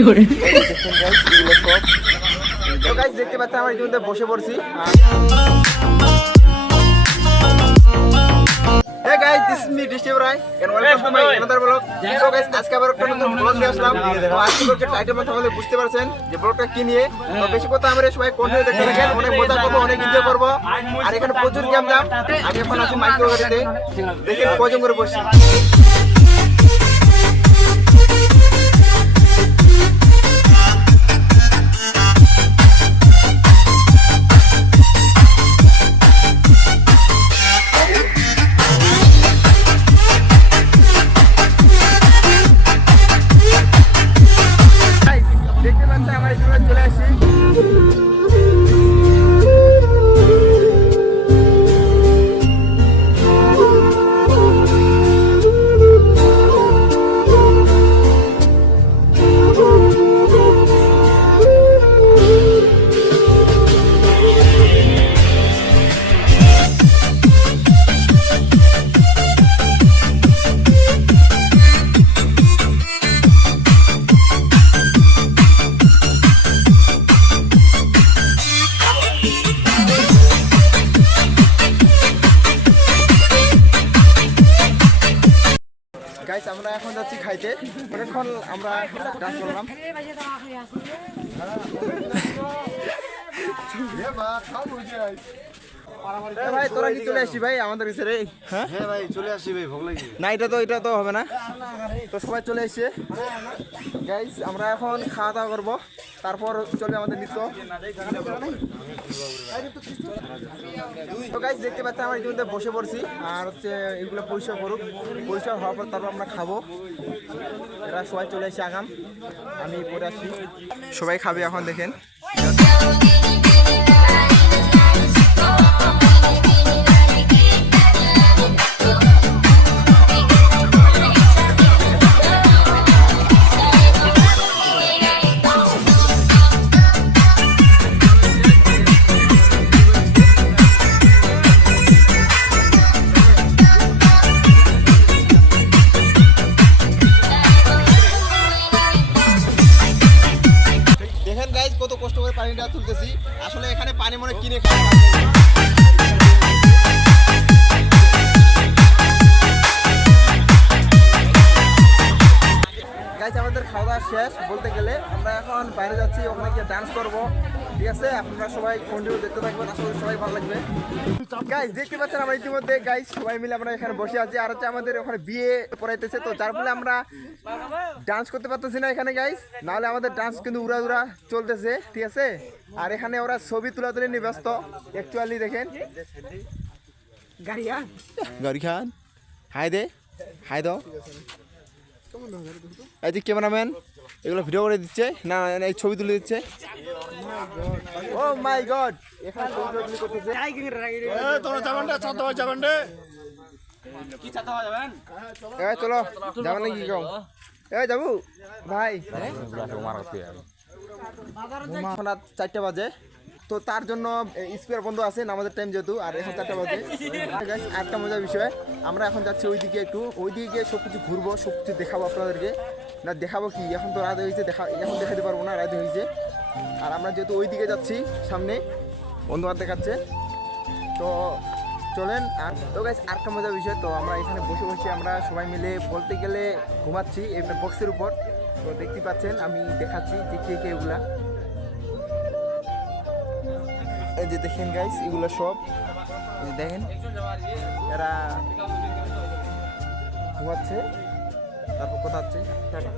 তো গাইস দেখতে পাচ্ছেন আমরা ইতিমধ্যে বসে পড়ছি। Hey guys, this is me Dishtev Rai and welcome to my another vlog. So guys, আজকে আবার একটা নতুন vlog নিয়ে আসলাম। তো আজকে যে টাইটেল মধ্যে আমাদের বুঝতে পারছেন যে ব্লগটা কি নিয়ে। তো বেশি কথা আমরা সবাই কন্টিনিউ দেখতে থাকেন, অনেক মজা করব, অনেক এনজয় করব। আর এখানে প্রচুর গেম জাম। আমি এখন আছি মাইক্রো গাড়িতে, দেখেন কয়জন করে বসছি। গাইস আমরা এখন যাচ্ছি খাইতে, অনেকক্ষণ আমরা ডান্স করলাম। ভাই তোরা কি চলে আসছি ভাই আমাদের কাছে রে? হ্যাঁ ভাই চলে আসছি ভাই, ভোগ লাগি না। এটা তো হবে না, তো সবাই চলে এসছে। গাইস আমরা এখন খাওয়া দাওয়া করবো, তারপর চলবে আমাদের নৃত্য। তো গাইস দেখতে পাচ্ছেন আমরা ইতিমধ্যে বসে পড়ছি, আর হচ্ছে এগুলো পরিষ্কার করুক, পরিষ্কার হওয়ার পর তারপর আমরা খাবো। এরা সবাই চলে এসে আগাম, আমি পরে আসছি, সবাই খাবে এখন দেখেন। কত কষ্ট করে পানিটা তুলতেছি, আসলে এখানে পানি মনে কিনে খাওয়া। গাইস আমাদের খাওয়া দাওয়া শেষ বলতে গেলে, আমরা এখন বাইরে যাচ্ছি, ওখানে গিয়ে ডান্স করবো, ঠিক আছে? আপনারা সবাই কন্টিনিউ দেখতে থাকবেন, আসলে সবাই ভালো লাগবে। গাইস দেখতে পাচ্ছেন আমরা ইতিমধ্যে গাইস সবাই মিলে আমরা এখানে বসে আছি, আর হচ্ছে আমাদের ওখানে বিয়ে পড়াইতেছে, তো যার ফলে আমরা ডান্স করতে পারতেছি না এখানে গাইস, নাহলে আমাদের ডান্স কিন্তু উড়া চলতেছে, ঠিক আছে? আর এখানে ওরা ছবি তুলি নিয়ে ব্যস্ত অ্যাকচুয়ালি। দেখেন গাড়ি খান, হাই দাও। এই যে ক্যামেরাম্যান এগুলো ভিডিও করে দিচ্ছে, না এই ছবি তুলে দিচ্ছে। ও মাই গড, এখানে ছবি করতেছে। তোমরা যাবেন না, ছাত্র ভাই যাবেন না, কি ছাত্র ভাই যাবেন? এই চলো যাবেন নাকি কেউ? এই যাবো ভাই, এখন রাত 4টা বাজে, তো তার জন্য স্পিয়ার বন্ধ আছে নামাজের টাইম যেহেতু, আর এখন 4টা বাজে। আরেকটা মজার বিষয়, আমরা এখন যাচ্ছি ওইদিকে, একটু ওইদিকে গিয়ে সব কিছু ঘুরবো, সব কিছু দেখাবো আপনাদেরকে। না দেখাবো কি, এখন তো রাত হয়েছে, এখন দেখাতে পারবো না, রাত হয়েছে। আর আমরা যেহেতু ওইদিকে যাচ্ছি, সামনে বন্ধুবান্ধব দেখাচ্ছে, তো চলেন। আর তো গাইস আরেকটা মজার বিষয়, তো আমরা এখানে বসে আমরা সবাই মিলে বলতে গেলে ঘুমাচ্ছি এই বক্সের উপর। তো দেখতে পাচ্ছেন আমি দেখাচ্ছি যে কে এগুলা, এই যে দেখেন গাইস এগুলো সব দেখেন, এরা ঘুমাচ্ছে, তারপর কথা হচ্ছে। টাটা।